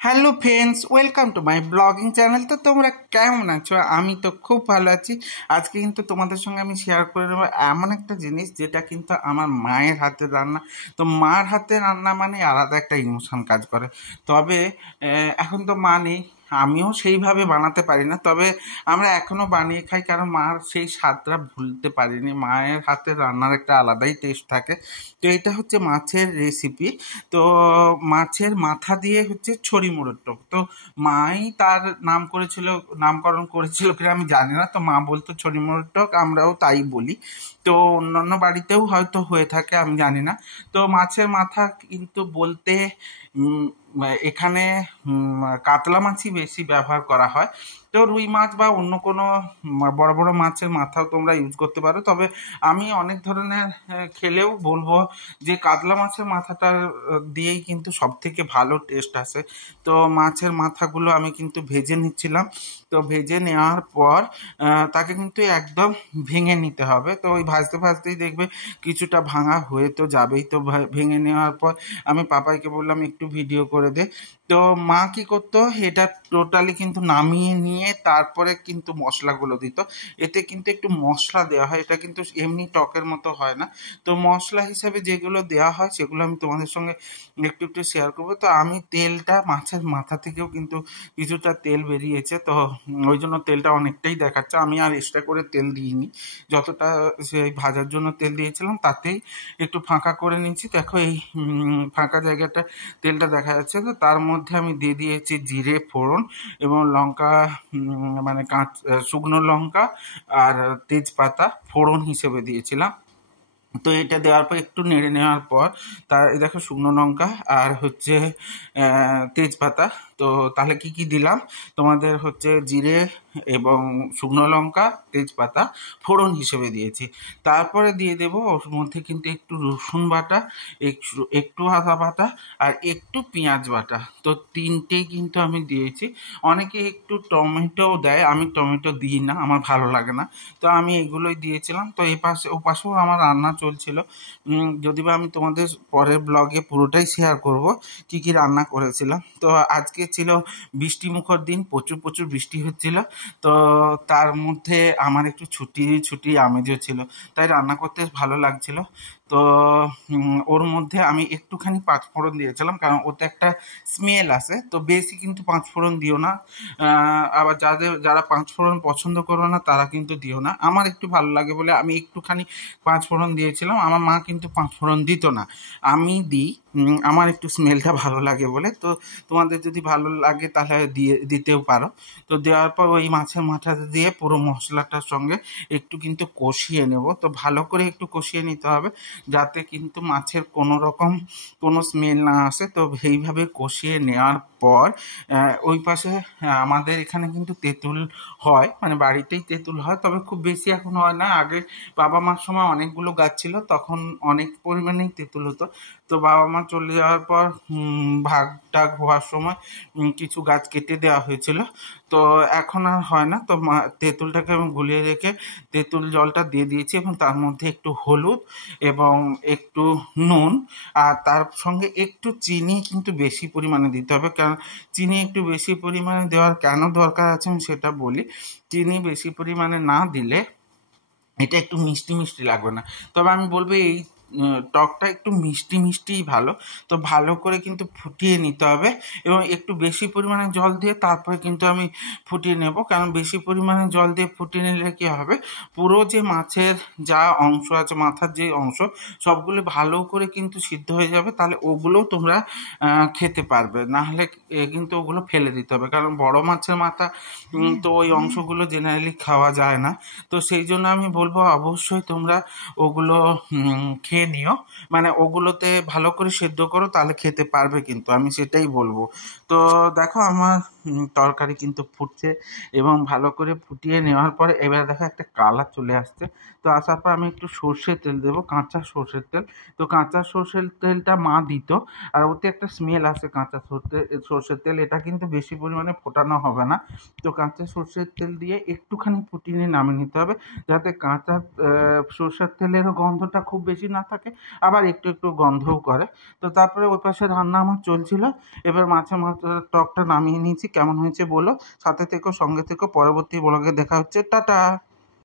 Hello friends, welcome to my blogging channel. তো তোমরা কেমন আছো? আমি তো খুব ভালো আছি। আজকে কিন্তু তোমাদের সঙ্গে আমি শেয়ার করে নেবো এমন একটা জিনিস যেটা কিন্তু আমার মায়ের হাতের রান্না। তো মার হাতের রান্না মানে আলাদা একটা ইমোশন কাজ করে। তবে এখন তো মা নেই, আমিও সেইভাবে বানাতে পারি না, তবে আমরা এখনও বানিয়ে খাই, কারণ মার সেই স্বাদটা ভুলতে পারিনি। মায়ের হাতের রান্নার একটা আলাদাই টেস্ট থাকে। তো এটা হচ্ছে মাছের রেসিপি। তো মাছের মাথা দিয়ে হচ্ছে ছড়ি মোড়ের টক। তো মাই তার নামকরণ করেছিল কিনা আমি জানি না। তো মা বলতো ছড়ি মোড়ের টক, আমরাও তাই বলি। তো অন্যান্য বাড়িতেও হয়তো হয়ে থাকে, আমি জানি না। তো মাছের মাথা কিন্তু বলতে উম, এখানে কাতলা মাছই বেশি ব্যবহার করা হয়। তো রুই মাছ বা অন্য কোনো বড় বড় মাছের মাথাও তোমরা ইউজ করতে পারো, তবে আমি অনেক ধরনের খেলেও বলবো যে কাতলা মাছের মাথাটার দিয়েই কিন্তু সব থেকে ভালো টেস্ট আসে। তো মাছের মাথাগুলো আমি কিন্তু ভেজে নিচ্ছিলাম। তো ভেজে নেওয়ার পর তাকে কিন্তু একদম ভেঙে নিতে হবে। তো ওই ভাজতে ভাজতেই দেখবে কিছুটা ভাঙা হয়ে তো যাবেই। তো ভেঙে নেওয়ার পর আমি পাপাইকে বললাম একটু ভিডিও করে দে। তো মা কি করতো, এটা টোটালি কিন্তু নামিয়ে নিয়ে তারপরে কিন্তু মশলাগুলো দিত। এতে কিন্তু একটু মশলা দেওয়া হয়, এটা কিন্তু এমনি টকের মতো হয় না। তো মশলা হিসাবে যেগুলো দেওয়া হয় সেগুলো আমি তোমাদের সঙ্গে একটু একটু শেয়ার করবো। তো আমি তেলটা মাছের মাথা থেকেও কিন্তু কিছুটা তেল বেরিয়েছে, তো ওই জন্য তেলটা অনেকটাই দেখাচ্ছে। আমি আর এক্সট্রা করে তেল দিইনি, যতটা সেই ভাজার জন্য তেল দিয়েছিলাম তাতেই একটু ফাঁকা করে নিয়েছি। দেখো এই ফাঁকা জায়গাটা তেলটা দেখা যাচ্ছে। তো তার মধ্যে আমি দিয়ে দিয়েছি জিরে ফোড়ন এবং লঙ্কা, মানে শুকনো লঙ্কা আর তেজপাতা ফোড়ন হিসেবে দিয়েছিলাম। তো এটা দেওয়ার পর একটু নেড়ে নেওয়ার পর তার দেখো শুকনো লঙ্কা আর হচ্ছে তেজপাতা। তো তাহলে কি কি দিলাম, তোমাদের হচ্ছে জিরে এবং শুকনো লঙ্কা তেজপাতা ফোড়ন হিসেবে দিয়েছি। তারপরে দিয়ে দেব ওর মধ্যে কিন্তু একটু রসুন বাটা, একটু একটু আদা বাটা আর একটু পেঁয়াজ বাটা। তো তিনটেই কিন্তু আমি দিয়েছি। অনেকে একটু টমেটোও দেয়, আমি টমেটো দিই না, আমার ভালো লাগে না। তো আমি এগুলোই দিয়েছিলাম। তো এই পাশে ও পাশেও আমার রান্না চলছিল। যদি বা আমি তোমাদের পরের ব্লগে পুরোটাই শেয়ার করব কি কি রান্না করেছিলাম। তো আজকে ছিল বৃষ্টিমুখর দিন, প্রচুর প্রচুর বৃষ্টি হচ্ছিল। তো তার মধ্যে আমার একটু ছুটি ছুটি আমেজও ছিল, তাই রান্না করতে ভালো লাগছিল। তো ওর মধ্যে আমি একটুখানি পাঁচফোড়ন দিয়েছিলাম, কারণ ওতে একটা স্মেল আসে। তো বেশি কিন্তু পাঁচফোড়ন দিও না। আবার যারা পাঁচফোড়ন পছন্দ করো না তারা কিন্তু দিও না। আমার একটু ভালো লাগে বলে আমি একটুখানি পাঁচফোড়ন দিয়েছিলাম। আমার মা কিন্তু পাঁচফোড়ন দিত না, আমি দিই। আমার একটু স্মেলটা ভালো লাগে বলে। তো তোমাদের যদি ভালো লাগে তাহলে দিতেও পারো। তো দেওয়ার পর ওই মাছের মাথাটা দিয়ে পুরো মশলাটার সঙ্গে একটু কিন্তু কষিয়ে নেব। তো ভালো করে একটু কষিয়ে নিতে হবে, যাতে কিন্তু মাছের কোনো রকম কোনো স্মেল না আসে। তো এইভাবে কষিয়ে নেওয়ার পর ওই পাশে আমাদের এখানে কিন্তু তেঁতুল হয়, মানে বাড়িতেই তেঁতুল হয়, তবে খুব বেশি এখন হয় না। আগে বাবা মার সময় অনেকগুলো গাছ ছিল, তখন অনেক পরিমাণেই তেঁতুল হতো। তো বাবা মা চলে যাওয়ার পর ভাগ টাগ হওয়ার সময় কিছু গাছ কেটে দেওয়া হয়েছিল। তো এখন আর হয় না। তো তেঁতুলটাকে আমি গুলিয়ে রেখে তেঁতুল জলটা দিয়ে দিয়েছি, এবং তার মধ্যে একটু হলুদ এবং একটু নুন আর তার সঙ্গে একটু চিনি কিন্তু বেশি পরিমাণে দিতে হবে। কারণ চিনি একটু বেশি পরিমাণে দেওয়ার কেন দরকার আছে আমি সেটা বলি। চিনি বেশি পরিমাণে না দিলে এটা একটু মিষ্টি মিষ্টি লাগবে না। তবে আমি বলবো এই টকটা একটু মিষ্টি মিষ্টিই ভালো। তো ভালো করে কিন্তু ফুটিয়ে নিতে হবে, এবং একটু বেশি পরিমাণে জল দিয়ে তারপরে কিন্তু আমি ফুটিয়ে নেব। কারণ বেশি পরিমাণে জল দিয়ে ফুটিয়ে নিলে কী হবে, পুরো যে মাছের যা অংশ আছে, মাথার যে অংশ, সবগুলো ভালো করে কিন্তু সিদ্ধ হয়ে যাবে। তাহলে ওগুলোও তোমরা খেতে পারবে, নাহলে কিন্তু ওগুলো ফেলে দিতে হবে। কারণ বড় মাছের মাথা তো ওই অংশগুলো জেনারেলি খাওয়া যায় না। তো সেই জন্য আমি বলবো অবশ্যই তোমরা ওগুলো খেয়ে নিও, মানে ওগুলোতে ভালো করে সেদ্ধ করো, তাহলে খেতে পারবে কিন্তু, আমি সেটাই বলবো। তো দেখো আমার তরকারি কিন্তু ফুটছে, এবং ভালো করে ফুটিয়ে নেওয়ার পরে এবার দেখো একটা কালার চলে আসছে। তো আসার পর আমি একটু সর্ষের তেল দেবো, কাঁচা সর্ষের তেল। তো কাঁচা সর্ষের তেলটা মা দিত, আর ওতে একটা স্মেল আসে কাঁচা সর্ষের তেল। এটা কিন্তু বেশি পরিমাণে ফোটানো হবে না। তো কাঁচা সর্ষের তেল দিয়ে একটুখানি ফুটিয়ে নামিয়ে নিতে হবে, যাতে কাঁচা সর্ষের তেলেরও গন্ধটা খুব বেশি না থাকে, আবার একটু একটু গন্ধও করে। তো তারপরে ওই পাশে রান্না আমার চলছিল, এবার মাছের টকটা নামিয়ে নিয়েছি। কেমন হয়েছে বলো, সাথে থেকো, সঙ্গে থেকো, পরবর্তী ব্লগে দেখা হচ্ছে, টাটা।